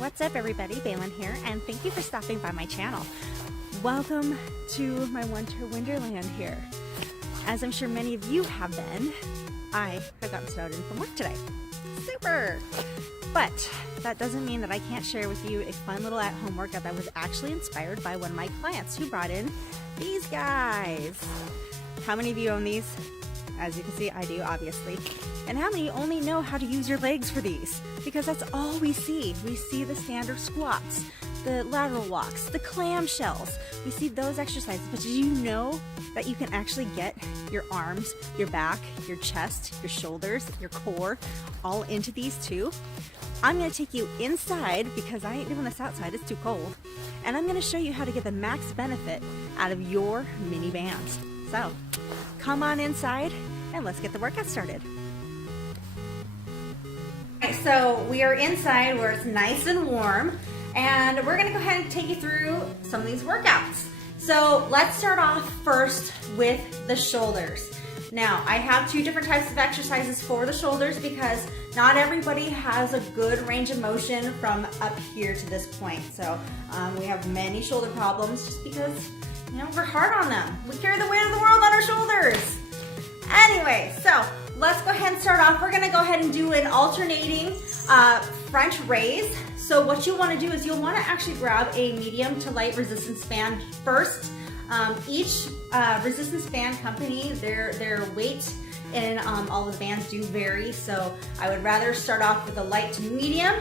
What's up everybody, Bailyn here, and thank you for stopping by my channel. Welcome to my winter wonderland here. As I'm sure many of you have been, I have gotten snowed in from work today. Super! But that doesn't mean that I can't share with you a fun little at-home workout that was actually inspired by one of my clients who brought in these guys. How many of you own these? As you can see, I do, obviously. And how many only know how to use your legs for these? Because that's all we see. We see the standard squats, the lateral walks, the clamshells. We see those exercises, but did you know that you can actually get your arms, your back, your chest, your shoulders, your core, all into these too? I'm gonna take you inside because I ain't doing this outside, it's too cold. And I'm gonna show you how to get the max benefit out of your mini bands. So, come on inside and let's get the workout started. Okay, so we are inside where it's nice and warm, and we're gonna go ahead and take you through some of these workouts. So let's start off first with the shoulders. Now, I have two different types of exercises for the shoulders because not everybody has a good range of motion from up here to this point. So we have many shoulder problems just because, you know, we're hard on them. We carry the weight of the world on our shoulders. Anyway, so let's go ahead and start off. We're gonna go ahead and do an alternating French raise. So what you wanna do is you'll wanna actually grab a medium to light resistance band first. Each resistance band company, their weight and all the bands do vary. So I would rather start off with a light to medium,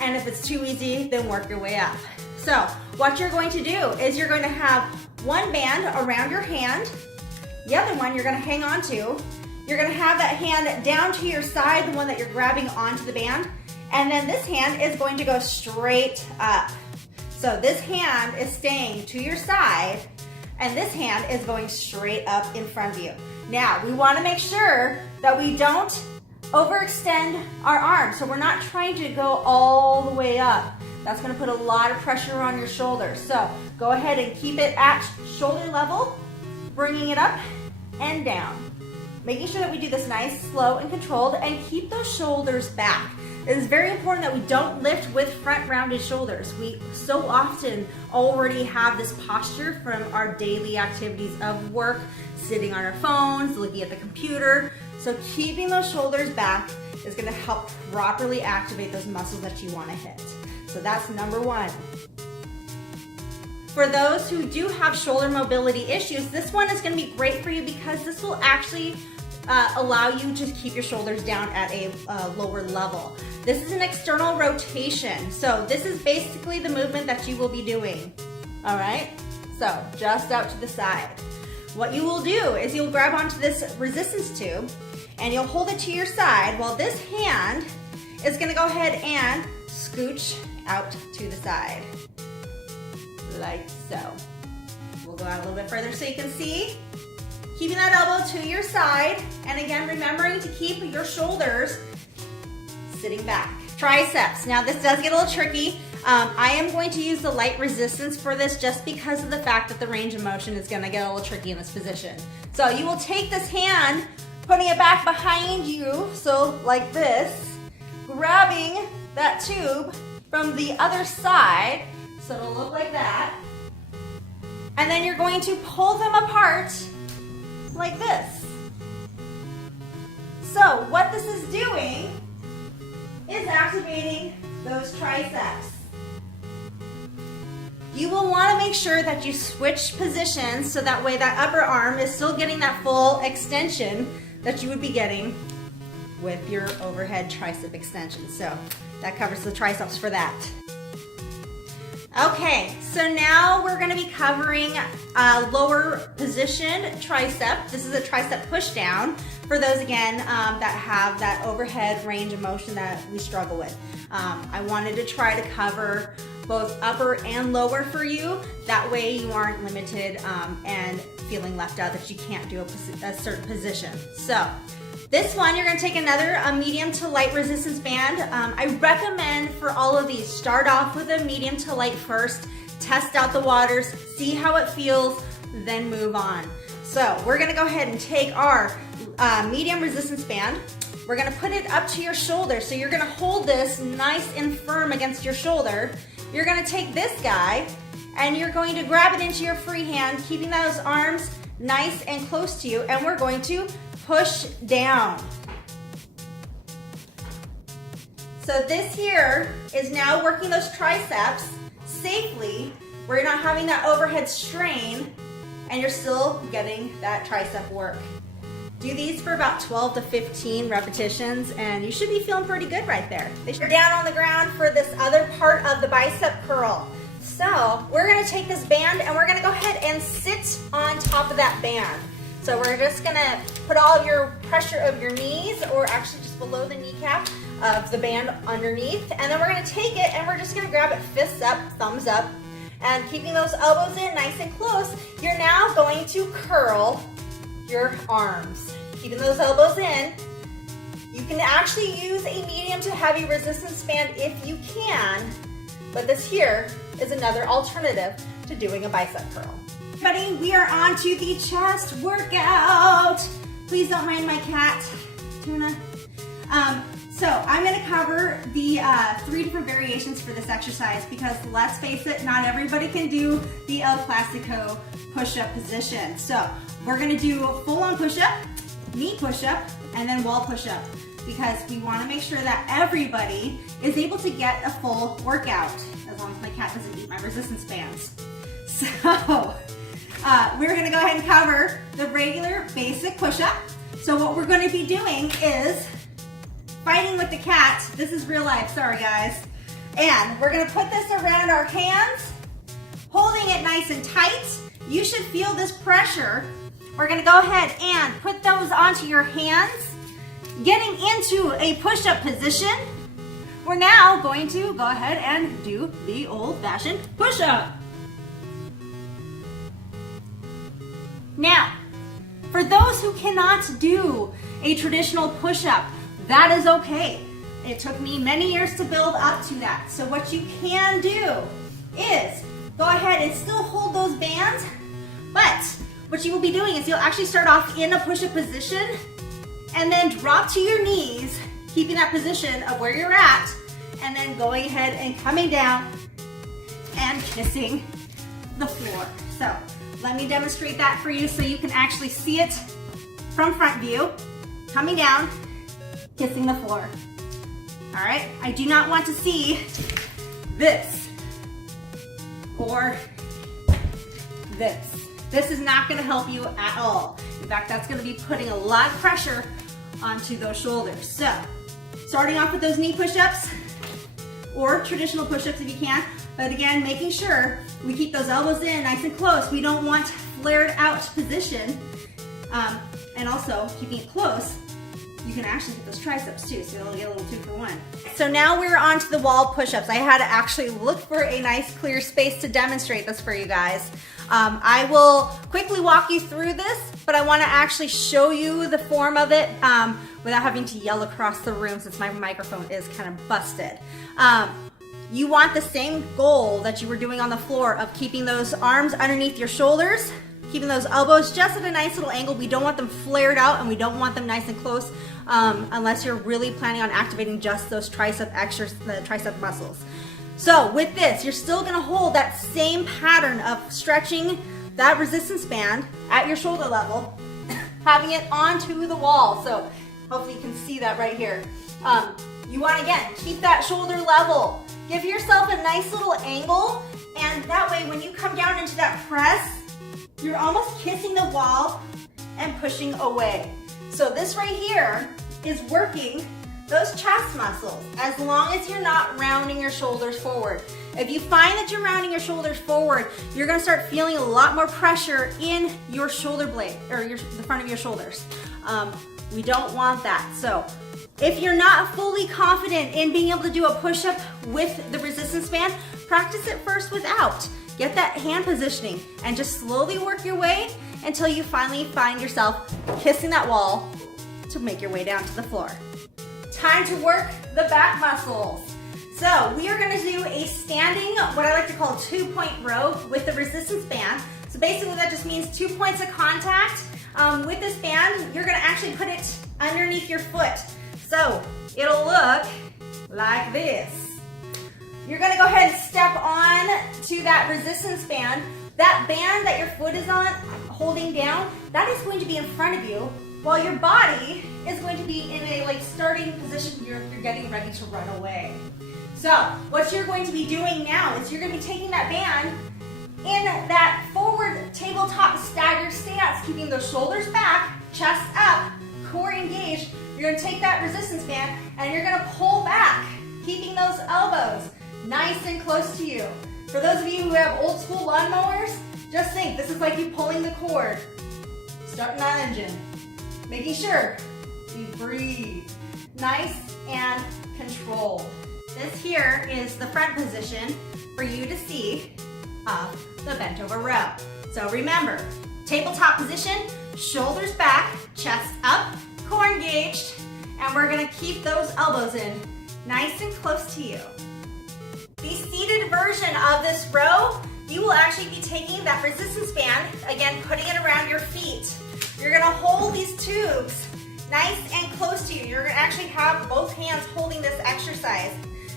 and if it's too easy, then work your way up. So what you're going to do is you're going to have one band around your hand. The other one you're gonna hang on to. You're gonna have that hand down to your side, the one that you're grabbing onto the band. And then this hand is going to go straight up. So this hand is staying to your side, and this hand is going straight up in front of you. Now, we wanna make sure that we don't overextend our arms. So we're not trying to go all the way up. That's gonna put a lot of pressure on your shoulders. So go ahead and keep it at shoulder level, bringing it up and down. Making sure that we do this nice, slow, and controlled, and keep those shoulders back. It is very important that we don't lift with front rounded shoulders. We so often already have this posture from our daily activities of work, sitting on our phones, looking at the computer. So keeping those shoulders back is gonna help properly activate those muscles that you wanna hit. So that's number one. For those who do have shoulder mobility issues, this one is gonna be great for you because this will actually allow you to keep your shoulders down at a lower level. This is an external rotation. So this is basically the movement that you will be doing. All right, so just out to the side. What you will do is you'll grab onto this resistance tube and you'll hold it to your side while this hand is gonna go ahead and scooch out to the side. Like so. We'll go out a little bit further so you can see. Keeping that elbow to your side, and again, remembering to keep your shoulders sitting back. Triceps. Now this does get a little tricky. I am going to use the light resistance for this just because of the fact that the range of motion is gonna get a little tricky in this position. So you will take this hand, putting it back behind you, so like this, grabbing that tube from the other side, so it'll look like that. And then you're going to pull them apart like this. So what this is doing is activating those triceps. You will want to make sure that you switch positions so that way that upper arm is still getting that full extension that you would be getting with your overhead tricep extension. So that covers the triceps for that. Okay, so now we're gonna be covering a lower position tricep. This is a tricep push down for those, again, that have that overhead range of motion that we struggle with. I wanted to try to cover both upper and lower for you. That way you aren't limited and feeling left out that you can't do a certain position. So this one, you're gonna take another medium to light resistance band. I recommend for all of these, start off with a medium to light first, test out the waters, see how it feels, then move on. So we're gonna go ahead and take our medium resistance band, We're gonna put it up to your shoulder. So you're gonna hold this nice and firm against your shoulder. You're gonna take this guy and you're going to grab it into your free hand, keeping those arms nice and close to you, and we're going to push down. So this here is now working those triceps safely, where you're not having that overhead strain and you're still getting that tricep work. Do these for about 12 to 15 repetitions and you should be feeling pretty good right there. You're down on the ground for this other part of the bicep curl. So we're gonna take this band and we're gonna go ahead and sit on top of that band. So we're just gonna put all of your pressure of your knees, or actually just below the kneecap of the band underneath. And then we're gonna take it and we're just gonna grab it fists up, thumbs up, and keeping those elbows in nice and close. You're now going to curl your arms. Keeping those elbows in. You can actually use a medium to heavy resistance band if you can, but this here is another alternative to doing a bicep curl. Everybody, we are on to the chest workout. Please don't mind my cat, Tuna. So I'm gonna cover the 3 different variations for this exercise because let's face it, not everybody can do the El Clasico push-up position. So we're gonna do full-on push-up, knee push-up, and then wall push-up because we wanna make sure that everybody is able to get a full workout, as long as my cat doesn't eat my resistance bands. So we're gonna go ahead and cover the regular basic push-up. So what we're gonna be doing is fighting with the cat. This is real life, sorry guys. And we're gonna put this around our hands, holding it nice and tight. You should feel this pressure. We're gonna go ahead and put those onto your hands, getting into a push-up position. We're now going to go ahead and do the old-fashioned push-up. Now, for those who cannot do a traditional push-up, that is okay. It took me many years to build up to that. So what you can do is go ahead and still hold those bands, but what you will be doing is you'll actually start off in a push-up position and then drop to your knees, keeping that position of where you're at, and then going ahead and coming down and kissing the floor. So let me demonstrate that for you so you can actually see it from front view. Coming down, kissing the floor. All right, I do not want to see this or this. This is not gonna help you at all. In fact, that's gonna be putting a lot of pressure onto those shoulders. So, starting off with those knee push-ups or traditional push-ups if you can, but again, making sure we keep those elbows in nice and close. We don't want flared out position, and also keeping it close. You can actually get those triceps too, so you'll get a little 2 for 1. So now we're on to the wall push-ups. I had to actually look for a nice clear space to demonstrate this for you guys. I will quickly walk you through this, but I want to actually show you the form of it without having to yell across the room since my microphone is kind of busted. You want the same goal that you were doing on the floor of keeping those arms underneath your shoulders, keeping those elbows just at a nice little angle. We don't want them flared out and we don't want them nice and close unless you're really planning on activating just those the tricep muscles. So with this, you're still gonna hold that same pattern of stretching that resistance band at your shoulder level, having it onto the wall. So hopefully you can see that right here. You wanna, again, keep that shoulder level. Give yourself a nice little angle, and that way when you come down into that press, you're almost kissing the wall and pushing away. So this right here is working those chest muscles as long as you're not rounding your shoulders forward. If you find that you're rounding your shoulders forward, you're gonna start feeling a lot more pressure in your shoulder blade, or the front of your shoulders. We don't want that. So if you're not fully confident in being able to do a push-up with the resistance band, practice it first without. Get that hand positioning and just slowly work your way until you finally find yourself kissing that wall to make your way down to the floor. Time to work the back muscles. So we are gonna do a standing, what I like to call 2-point row with the resistance band. So basically that just means 2 points of contact. With this band, you're gonna actually put it underneath your foot. So it'll look like this. You're gonna go ahead and step on to that resistance band. That band that your foot is on, holding down, that is going to be in front of you, while your body is going to be in a starting position. You're getting ready to run away. So what you're going to be doing now is you're going to be taking that band in that forward tabletop staggered stance, keeping those shoulders back, chest up, core engaged. You're going to take that resistance band and you're going to pull back, keeping those elbows nice and close to you. For those of you who have old school lawnmowers, just think this is like you pulling the cord, starting that engine, making sure you breathe, nice and controlled. This here is the front position for you to see of the bent over row. So remember, tabletop position, shoulders back, chest up, core engaged, and we're gonna keep those elbows in nice and close to you. The seated version of this row, you will actually be taking that resistance band, again, putting it around your feet. You're gonna hold these tubes nice and close to you. You're gonna actually have both hands holding this exercise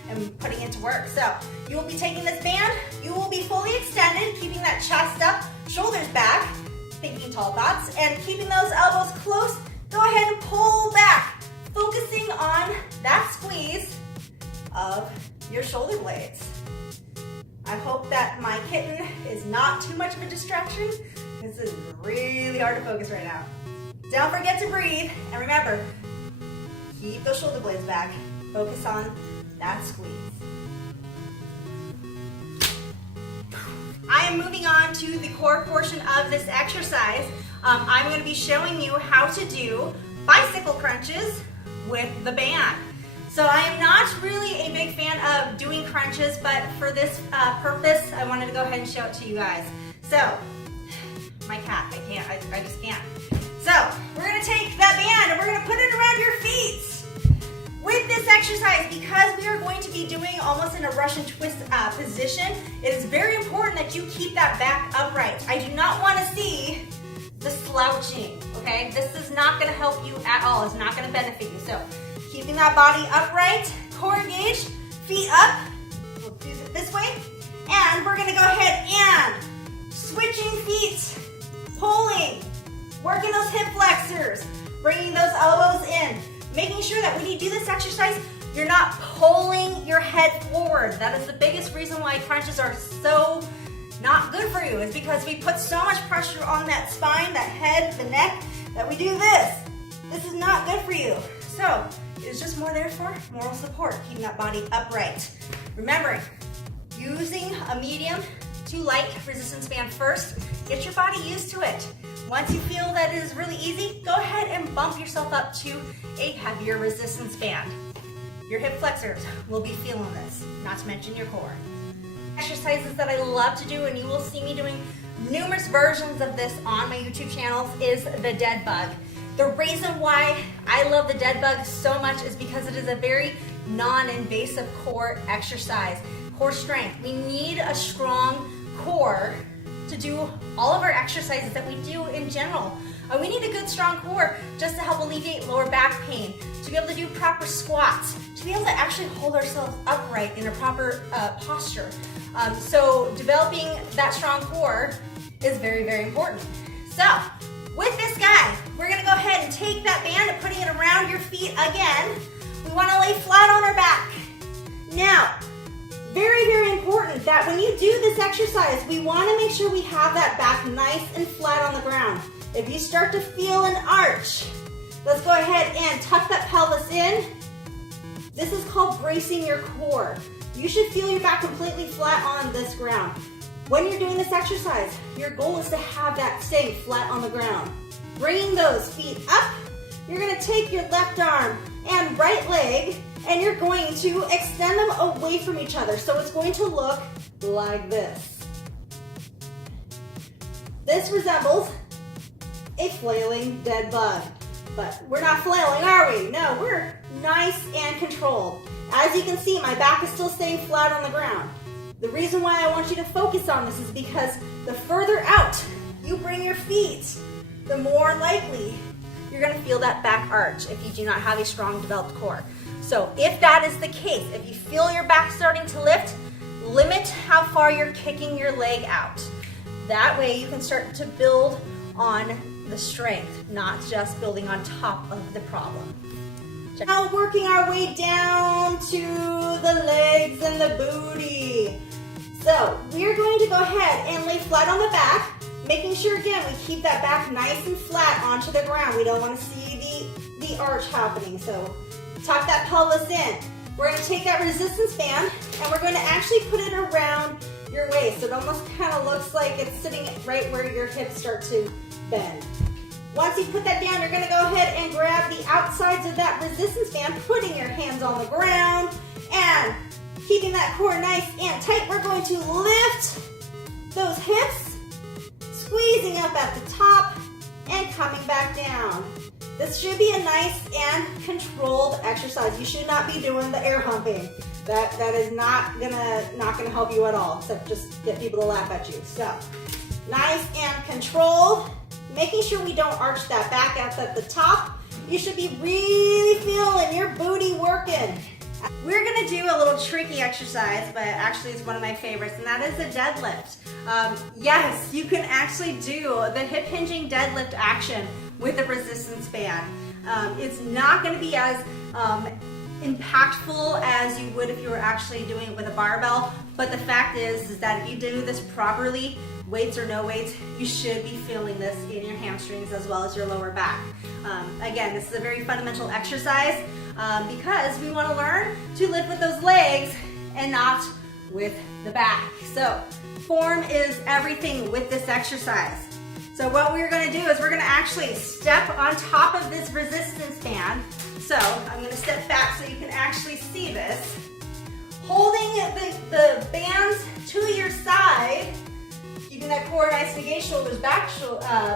and putting it to work. So you will be taking this band, you will be fully extended, keeping that chest up, shoulders back, thinking tall thoughts, and keeping those elbows close. Go ahead and pull back, focusing on that squeeze of your shoulder blades. I hope that my kitten is not too much of a distraction. This is really hard to focus right now. Don't forget to breathe, and remember, keep those shoulder blades back. Focus on that squeeze. I am moving on to the core portion of this exercise. I'm going to be showing you how to do bicycle crunches with the band. So I am not really a big fan of doing crunches, but for this purpose, I wanted to go ahead and show it to you guys. So, my cat, I just can't. So, we're gonna take that band and we're gonna put it around your feet. With this exercise, because we are going to be doing almost in a Russian twist position, it is very important that you keep that back upright. I do not wanna see the slouching, okay? This is not gonna help you at all. It's not gonna benefit you. So, keeping that body upright, core engaged, feet up. We'll do it this way. And we're gonna go ahead and switching feet, pulling, working those hip flexors, bringing those elbows in, making sure that when you do this exercise, you're not pulling your head forward. That is the biggest reason why crunches are so not good for you, is because we put so much pressure on that spine, that head, the neck, that we do this. This is not good for you. So, it's just more there for moral support, keeping that body upright. Remembering, using a medium to light resistance band first, get your body used to it. Once you feel that it is really easy, go ahead and bump yourself up to a heavier resistance band. Your hip flexors will be feeling this, not to mention your core. Exercises that I love to do, and you will see me doing numerous versions of this on my YouTube channels, is the dead bug. The reason why I love the dead bug so much is because it is a very non-invasive core exercise. Core strength. We need a strong core to do all of our exercises that we do in general. We need a good strong core just to help alleviate lower back pain, to be able to do proper squats, to be able to actually hold ourselves upright in a proper posture. So developing that strong core is very, very important. So with this guy, we're gonna go ahead and take that band and putting it around your feet again. We wanna lay flat on our back. Now, very, very important that when you do this exercise, we wanna make sure we have that back nice and flat on the ground. If you start to feel an arch, let's go ahead and tuck that pelvis in. This is called bracing your core. You should feel your back completely flat on this ground. When you're doing this exercise, your goal is to have that staying flat on the ground. Bringing those feet up, you're gonna take your left arm and right leg, and you're going to extend them away from each other. So it's going to look like this. This resembles a flailing dead bug. But we're not flailing, are we? No, we're nice and controlled. As you can see, my back is still staying flat on the ground. The reason why I want you to focus on this is because the further out you bring your feet, the more likely you're you're gonna feel that back arch if you do not have a strong developed core. So if that is the case, if you feel your back starting to lift, limit how far you're kicking your leg out. That way you can start to build on the strength, not just building on top of the problem. Now working our way down to the legs and the booty. So we're going to go ahead and lay flat on the back, making sure again we keep that back nice and flat onto the ground. We don't want to see the arch happening. So tuck that pelvis in. We're going to take that resistance band and we're going to actually put it around your waist. So it almost kind of looks like it's sitting right where your hips start to bend. Once you put that down, you're going to go ahead and grab the outsides of that resistance band, putting your hands on the ground and keeping that core nice and tight. We're going to lift those hips, squeezing up at the top and coming back down. This should be a nice and controlled exercise. You should not be doing the air humping. That is not gonna help you at all, except just get people to laugh at you. So, nice and controlled, making sure we don't arch that back out at the top. You should be really feeling your booty working. We're gonna do a little tricky exercise, but actually it's one of my favorites, and that is a deadlift. Yes, you can actually do the hip hinging deadlift action with a resistance band. It's not gonna be as impactful as you would if you were actually doing it with a barbell, but the fact is that if you do this properly, weights or no weights, you should be feeling this in your hamstrings as well as your lower back. Again, this is a very fundamental exercise because we want to learn to lift with those legs and not with the back. So form is everything with this exercise. So what we're going to do is we're going to actually step on top of this resistance band. So I'm going to step back so you can actually see this. Holding the bands to your side, keeping that core nice and engaged, shoulders back,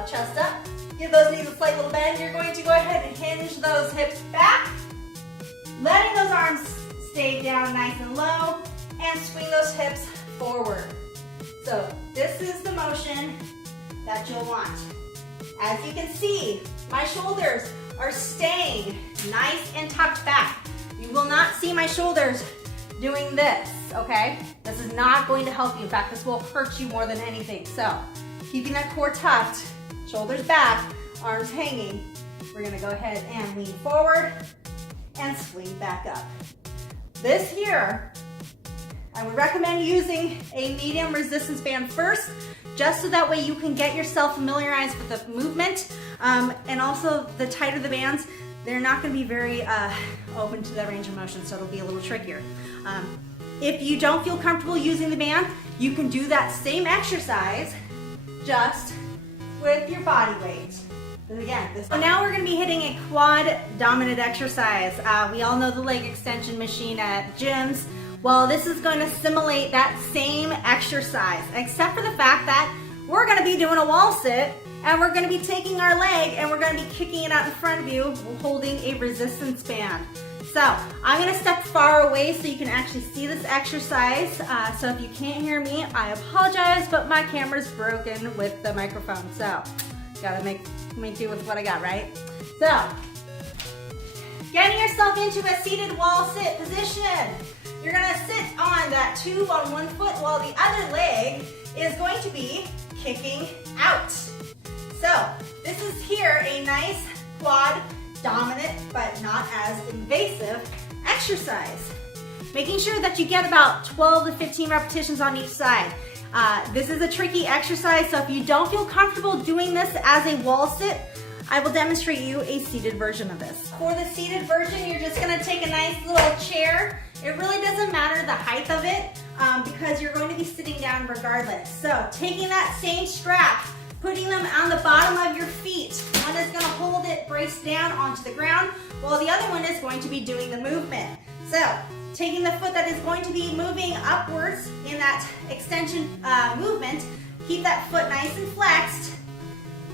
chest up. Give those knees a slight little bend. You're going to go ahead and hinge those hips back, letting those arms stay down nice and low, and swing those hips forward. So this is the motion that you'll want. As you can see, my shoulders are staying nice and tucked back. You will not see my shoulders doing this, okay? This is not going to help you. In fact, this will hurt you more than anything. So, keeping that core tucked, shoulders back, arms hanging. We're gonna go ahead and lean forward and swing back up. This here, I would recommend using a medium resistance band first, just so that way you can get yourself familiarized with the movement. And also, the tighter the bands, they're not going to be very open to the range of motion, so it'll be a little trickier. If you don't feel comfortable using the band, you can do that same exercise just with your body weight. And again, so now we're going to be hitting a quad dominant exercise. We all know the leg extension machine at gyms. Well, this is going to simulate that same exercise, except for the fact that we're going to be doing a wall sit, and we're going to be taking our leg and we're going to be kicking it out in front of you, holding a resistance band. So I'm going to step far away so you can actually see this exercise. So if you can't hear me, I apologize, but my camera's broken with the microphone. So gotta make do with what I got, right? So getting yourself into a seated wall sit position. You're going to sit on that tube on one foot while the other leg is going to be kicking out. So this is here a nice quad dominant but not as invasive exercise. Making sure that you get about 12 to 15 repetitions on each side. This is a tricky exercise, so if you don't feel comfortable doing this as a wall sit, I will demonstrate you a seated version of this. For the seated version, you're just gonna take a nice little chair. It really doesn't matter the height of it because you're going to be sitting down regardless. So taking that same strap, putting them on the bottom of your feet. One is gonna hold it braced down onto the ground, while the other one is going to be doing the movement. So taking the foot that is going to be moving upwards in that extension movement, keep that foot nice and flexed,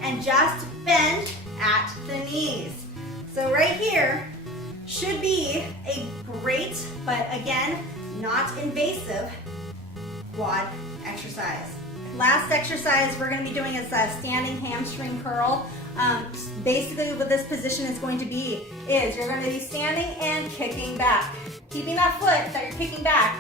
and just bend at the knees. So right here should be a great, but again, not invasive quad exercise. last exercise we're going to be doing is a standing hamstring curl. Basically what this position is going to be is you're going to be standing and kicking back. Keeping that foot that you're kicking back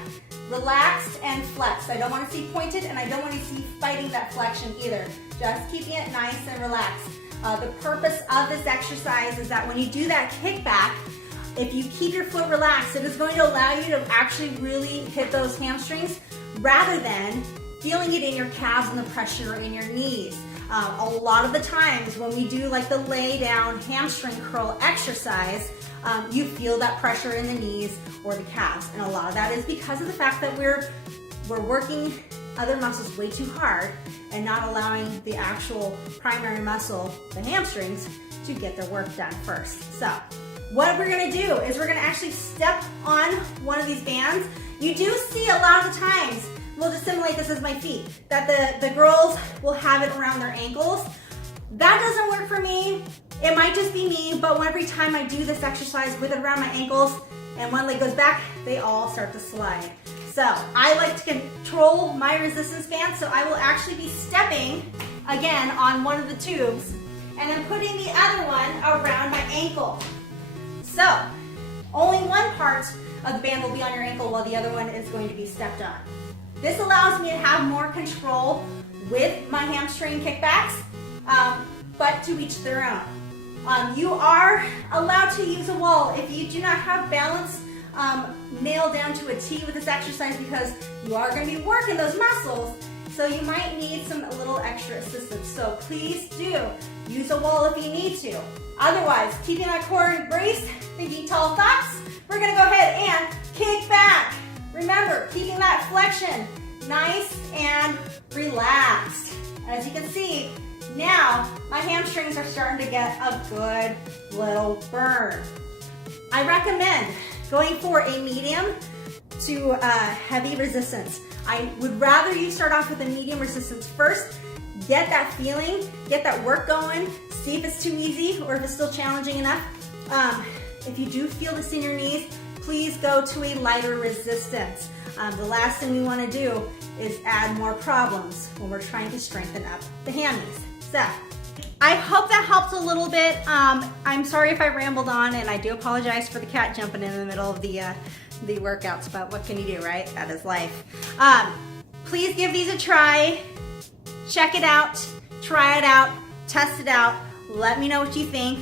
relaxed and flexed. I don't want to see pointed and I don't want to see fighting that flexion either. Just keeping it nice and relaxed. The purpose of this exercise is that when you do that kickback, if you keep your foot relaxed, it is going to allow you to actually really hit those hamstrings rather than feeling it in your calves and the pressure in your knees. A lot of the times when we do like the lay down hamstring curl exercise, you feel that pressure in the knees or the calves. And a lot of that is because of the fact that we're working other muscles way too hard and not allowing the actual primary muscle, the hamstrings, to get their work done first. So what we're gonna do is we're gonna actually step on one of these bands. You do see a lot of the times, we'll just simulate this as my feet, that the girls will have it around their ankles. That doesn't work for me. It might just be me, but every time I do this exercise with it around my ankles and one leg goes back, they all start to slide. So I like to control my resistance band, so I will actually be stepping again on one of the tubes and then putting the other one around my ankle. So only one part of the band will be on your ankle while the other one is going to be stepped on. This allows me to have more control with my hamstring kickbacks, but to each their own. You are allowed to use a wall if you do not have balance nailed down to a T with this exercise, because you are going to be working those muscles, so you might need a little extra assistance. So please do use a wall if you need to. Otherwise, keeping that core embraced, thinking tall thoughts, we're going to go ahead and kick back. Remember, keeping that flexion nice and relaxed. As you can see, now my hamstrings are starting to get a good little burn. I recommend going for a medium to heavy resistance. I would rather you start off with a medium resistance first, get that feeling, get that work going, see if it's too easy or if it's still challenging enough. If you do feel this in your knees, please go to a lighter resistance. The last thing we want to do is add more problems when we're trying to strengthen up the hammies. So I hope that helped a little bit. I'm sorry if I rambled on, and I do apologize for the cat jumping in the middle of the workouts, but what can you do, right? That is life. Please give these a try. Check it out, try it out, test it out. Let me know what you think.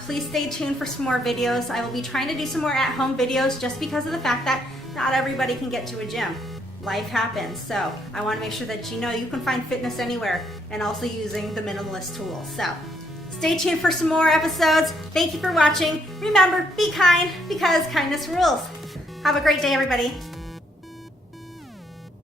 Please stay tuned for some more videos. I will be trying to do some more at-home videos just because of the fact that not everybody can get to a gym. Life happens, so I want to make sure that you know you can find fitness anywhere and also using the minimalist tools. So stay tuned for some more episodes. Thank you for watching. Remember, be kind because kindness rules. Have a great day, everybody.